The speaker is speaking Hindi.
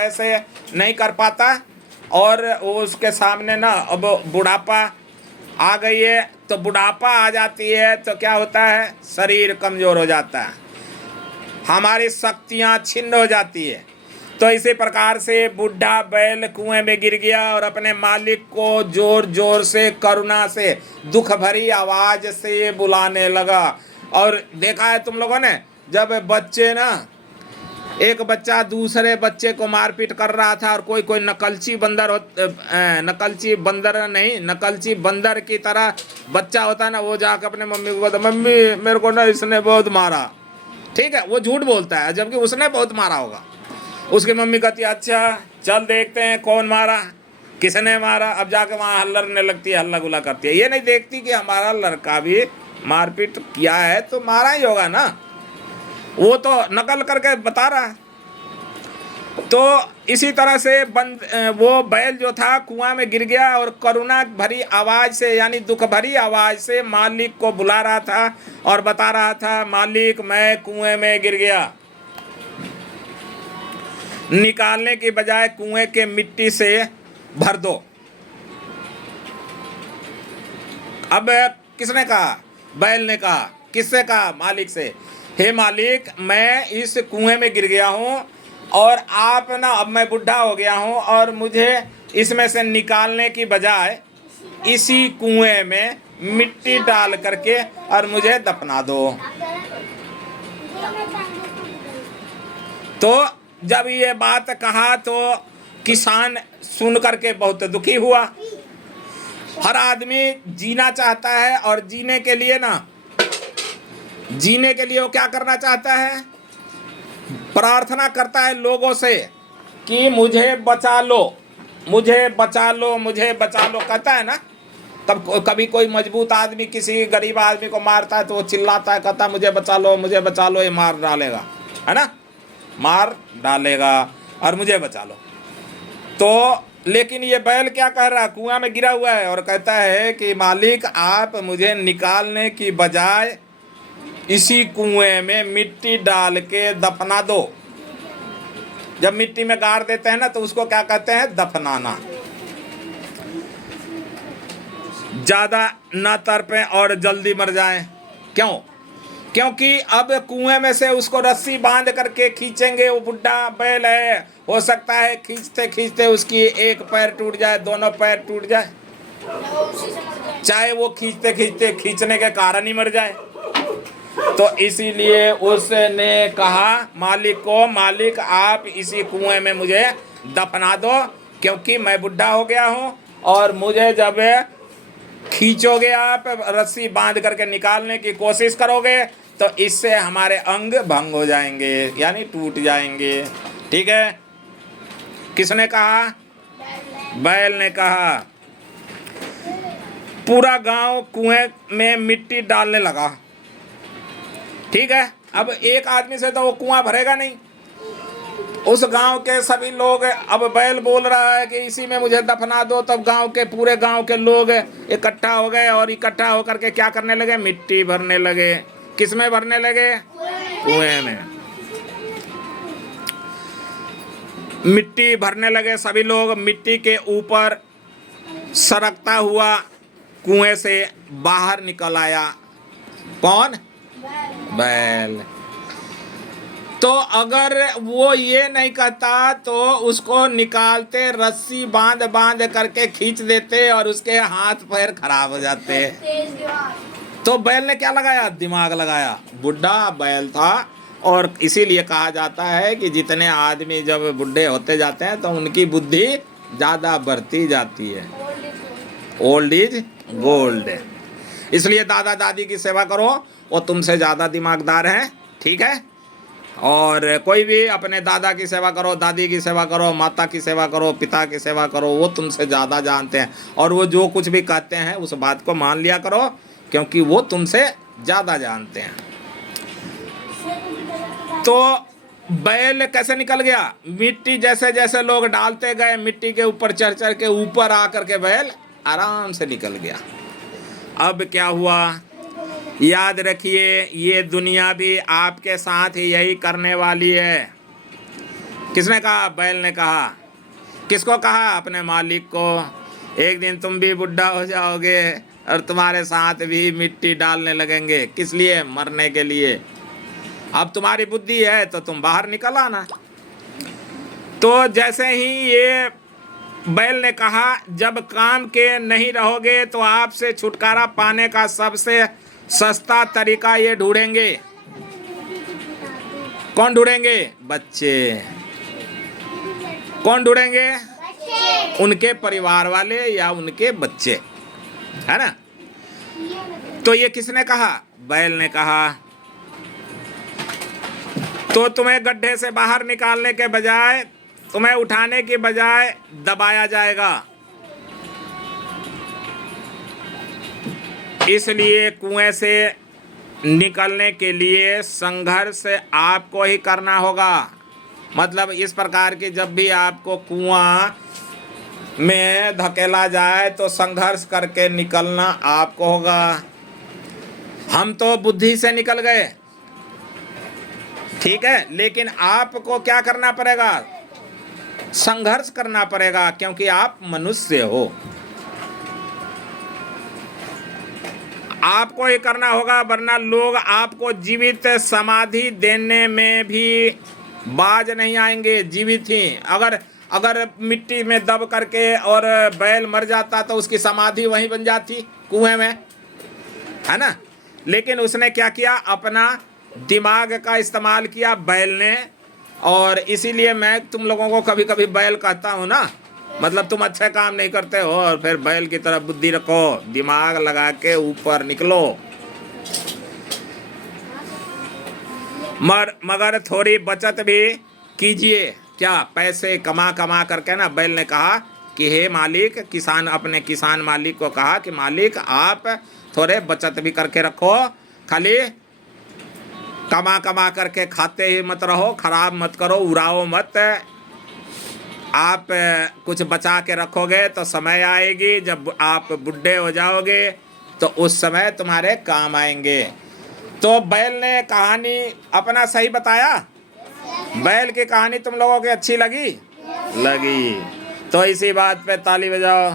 वैसे नहीं कर पाता, और वो उसके सामने ना अब बुढ़ापा आ गई है, तो बुढ़ापा आ जाती है तो क्या होता है, शरीर कमजोर हो जाता है, हमारी शक्तियां छिन्न हो जाती है। तो इसी प्रकार से बुढ़ा बैल कुएं में गिर गया और अपने मालिक को जोर जोर से करुणा से दुख भरी आवाज से बुलाने लगा। और देखा है तुम लोगों ने, जब बच्चे ना, एक बच्चा दूसरे बच्चे को मारपीट कर रहा था और कोई कोई नकलची बंदर नकलची बंदर नहीं, नकलची बंदर की तरह बच्चा होता है ना, वो जाकर अपने मम्मी को बोलता, मम्मी मेरे को ना इसने बहुत मारा, ठीक है, वो झूठ बोलता है जबकि उसने बहुत मारा होगा। उसकी मम्मी कहती है अच्छा चल देखते हैं कौन मारा, किसने मारा। अब जाके वहाँ हल्ला करने लगती है, हल्ला गुल्ला करती है, ये नहीं देखती कि हमारा लड़का भी मारपीट किया है तो मारा ही होगा ना, वो तो नकल करके बता रहा है। तो इसी तरह से वो बैल जो था कुआं में गिर गया और करुणा भरी आवाज से, यानी दुख भरी आवाज से मालिक को बुला रहा था और बता रहा था, मालिक मैं कुएं में गिर गया, निकालने की बजाय कुएं के मिट्टी से भर दो। अब किसने कहा, बैल ने कहा, किससे कहा, मालिक से, हे मालिक मैं इस कुएं में गिर गया हूं और आप ना, अब मैं बुढ़ा हो गया हूं और मुझे इसमें से निकालने की बजाय इसी कुएं में मिट्टी डाल करके और मुझे दफना दो। तो जब ये बात कहा तो किसान सुन करके बहुत दुखी हुआ। हर आदमी जीना चाहता है और जीने के लिए वो क्या करना चाहता है, प्रार्थना करता है लोगों से कि मुझे बचा लो, मुझे बचा लो, मुझे बचा लो, कहता है ना। तब कभी कोई मजबूत आदमी किसी गरीब आदमी को मारता है तो वो चिल्लाता है, कहता है मुझे बचा लो, मुझे बचा लो, ये मार डालेगा, है ना, मार डालेगा और मुझे बचा लो। तो लेकिन ये बैल क्या कह रहा है, कुआं में गिरा हुआ है और कहता है कि मालिक आप मुझे निकालने की बजाय इसी कुएं में मिट्टी डाल के दफना दो। जब मिट्टी में गाड़ देते हैं ना तो उसको क्या कहते हैं, दफनाना। ज्यादा ना तड़पें और जल्दी मर जाएं। क्यों? क्योंकि अब कुएं में से उसको रस्सी बांध करके खींचेंगे, वो बुढ़ा बैल है, हो सकता है खींचते खींचते उसकी एक पैर टूट जाए, दोनों पैर टूट जाए, चाहे वो खींचते खींचते खींचने के कारण ही मर जाए। तो इसीलिए उसने कहा मालिक को, मालिक आप इसी कुएं में मुझे दफना दो, क्योंकि मैं बुढ़ा हो गया हूं और मुझे जब खींचोगे आप, रस्सी बांध करके निकालने की कोशिश करोगे तो इससे हमारे अंग भंग हो जाएंगे, यानी टूट जाएंगे। ठीक है, किसने कहा, बैल ने कहा। पूरा गांव कुएं में मिट्टी डालने लगा। ठीक है, अब एक आदमी से तो वो कुआं भरेगा नहीं, उस गांव के सभी लोग, अब बैल बोल रहा है कि इसी में मुझे दफना दो, तब गांव के पूरे गांव के लोग इकट्ठा हो गए और इकट्ठा होकर के क्या करने लगे, मिट्टी भरने लगे। किस में भरने लगे, कुएं में मिट्टी भरने लगे सभी लोग। मिट्टी के ऊपर सरकता हुआ कुएं से बाहर निकल आया कौन, बैल। तो अगर वो ये नहीं कहता तो उसको निकालते, रस्सी बांध बांध करके खींच देते और उसके हाथ पैर खराब हो जाते। तो बैल ने क्या लगाया, दिमाग लगाया। बुढ़ा बैल था और इसीलिए कहा जाता है कि जितने आदमी जब बुढ़े होते जाते हैं तो उनकी बुद्धि ज़्यादा बढ़ती जाती है। Old is gold. इसलिए दादा दादी की सेवा करो, वो तुमसे ज़्यादा दिमागदार हैं। ठीक है, और कोई भी अपने दादा की सेवा करो, दादी की सेवा करो, माता की सेवा करो, पिता की सेवा करो, वो तुमसे ज़्यादा जानते हैं और वो जो कुछ भी कहते हैं उस बात को मान लिया करो, क्योंकि वो तुमसे ज़्यादा जानते हैं। तो बैल कैसे निकल गया, मिट्टी जैसे जैसे लोग डालते गए, मिट्टी के ऊपर चढ़ चढ़ के ऊपर आकर के बैल आराम से निकल गया। अब क्या हुआ, याद रखिए, ये दुनिया भी आपके साथ ही यही करने वाली है। किसने कहा? बैल ने कहा। किसको कहा? अपने मालिक को। एक दिन तुम भी बुढ़ा हो जाओगे और तुम्हारे साथ भी मिट्टी डालने लगेंगे। किस लिए? मरने के लिए। अब तुम्हारी बुद्धि है तो तुम बाहर निकल आना। तो जैसे ही ये बैल ने कहा, जब काम के नहीं रहोगे तो आपसे छुटकारा पाने का सबसे सस्ता तरीका ये ढूंढेंगे। कौन ढूंढेंगे? बच्चे। कौन ढूंढेंगे? उनके परिवार वाले या उनके बच्चे, है ना। तो ये किसने कहा? बैल ने कहा। तो तुम्हें गड्ढे से बाहर निकालने के बजाय, तुम्हें उठाने की बजाय दबाया जाएगा। इसलिए कुएं से निकलने के लिए संघर्ष आपको ही करना होगा। मतलब इस प्रकार की जब भी आपको कुआं में धकेला जाए तो संघर्ष करके निकलना आपको होगा। हम तो बुद्धि से निकल गए, ठीक है, लेकिन आपको क्या करना पड़ेगा? संघर्ष करना पड़ेगा, क्योंकि आप मनुष्य हो। आपको ये करना होगा, वरना लोग आपको जीवित समाधि देने में भी बाज नहीं आएंगे। जीवित ही अगर मिट्टी में दब करके और बैल मर जाता तो उसकी समाधि वहीं बन जाती, कुएं में, है ना। लेकिन उसने क्या किया? अपना दिमाग का इस्तेमाल किया बैल ने। और इसीलिए मैं तुम लोगों को कभी कभी बैल कहता हूँ ना। मतलब तुम अच्छे काम नहीं करते हो और फिर बैल की तरफ बुद्धि रखो, दिमाग लगा के ऊपर निकलो। मगर थोड़ी बचत भी कीजिए। क्या? पैसे कमा कमा करके ना। बैल ने कहा कि हे मालिक, किसान अपने किसान मालिक को कहा कि मालिक आप थोड़े बचत भी करके रखो, खाली कमा कमा करके खाते ही मत रहो, खराब मत करो, उड़ाओ मत। आप कुछ बचा के रखोगे तो समय आएगी जब आप बुढ़े हो जाओगे तो उस समय तुम्हारे काम आएंगे। तो बैल ने कहानी अपना सही बताया। बैल की कहानी तुम लोगों की अच्छी लगी? लगी तो इसी बात पे ताली बजाओ।